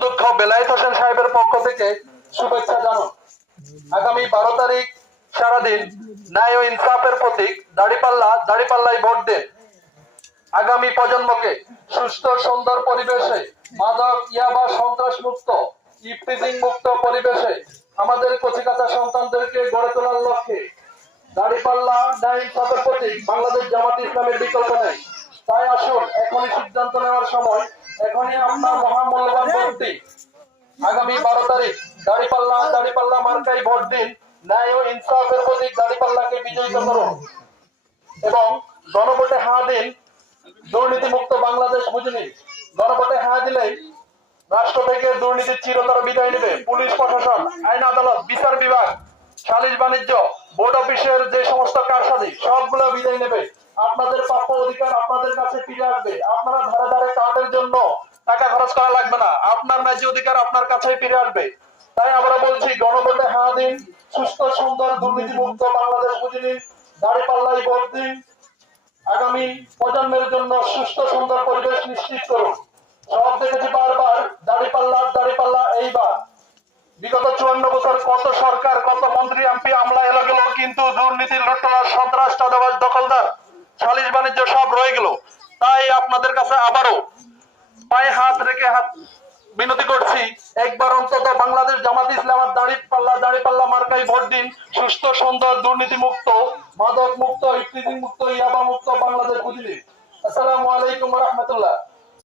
অধ্যক্ষ বেলায়েত হোসেন সাহেবের পক্ষ থেকে শুভেচ্ছা জানান। আগামী 12 তারিখ সারাদিন ন্যায় ও ইনসাফের প্রতীক দাড়িপাল্লায় ভোট দেন। আগামী প্রজন্মকে সুস্থ সুন্দর পরিবেশে, মাদক ইয়াবা সন্ত্রাস মুক্ত, ইফটিজিং মুক্ত পরিবেশে আমাদের কচিকাঁচা সন্তানদেরকে গড়ে তোলার লক্ষ্যে দাড়িপাল্লা ন্যায় ইনসাফের প্রতীক বাংলাদেশ জামাত ইসলামের বিকল্প নেই। তাই আসুন এখনই সিদ্ধান্ত নেওয়ার সময়, এখনই আপনার মহামূল্যবান ভোট দিন। আগামী 12 তারিখ দাড়িপাল্লা মার্কায় ভোট দিন। ন্যায় ও ইনসাফের প্রতীক দাড়িপাল্লাকে বিজয়িত করুন এবং গণভোটে হ্যাঁ দিন। দুর্নীতি মুক্ত বাংলাদেশ বুঝে নিন। গণভোটে হ্যাঁ দিলেই রাষ্ট্র থেকে দুর্নীতির চিরতর বিদায় নেবে। পুলিশ প্রশাসন, আইন আদালত, বিচার বিভাগ, সালিশ বাণিজ্য, বোর্ড অফিসের যে সমস্ত কারসাজি সবগুলো বিদায় নেবে। আপনাদের প্রাপ্য অধিকার আপনাদের কাছে ফিরে আসবে। আপনারা ধারে ধারে কার্ডের জন্য টাকা খরচ করা লাগবে না। আপনার ন্যায্য অধিকার আপনার কাছেই ফিরে আসবে। তাই আমরা বলছি, গণভোটে হ্যাঁ দিন। সুস্থ সুন্দর দুর্নীতি মুক্ত বাংলাদেশ বুঝে নিন। দাড়িপাল্লায় ভোট দিন। আগামী প্রজন্মের জন্য সুস্থ সুন্দর পরিবেশ নিশ্চিত করুন। সব দেখেছি বারবার দাড়িপাল্লা এইবার। বিগত 54 বছর কত সরকার, কত মন্ত্রী, এমপি আমলা এলো গেল, কিন্তু দুর্নীতির লুটতরাজ, সন্ত্রাস, চাঁদাবাজ, দখলদার, সালিশ বাণিজ্য সব রয়ে গেল। তাই আপনাদের কাছে আবারও পায়ে হাত রেখে বিনতি করছি, একবার অন্তত বাংলাদেশ জামাত ইসলামের দাড়িপাল্লা মার্কায় ভোট দিন। সুস্থ সুন্দর দুর্নীতি মুক্ত, মাদক মুক্ত, ইফতিজিং মুক্ত, ইয়াবা মুক্ত বাংলাদেশ বুঝিয়ে দিন। আসসালামু আলাইকুম ওয়া রাহমাতুল্লাহ।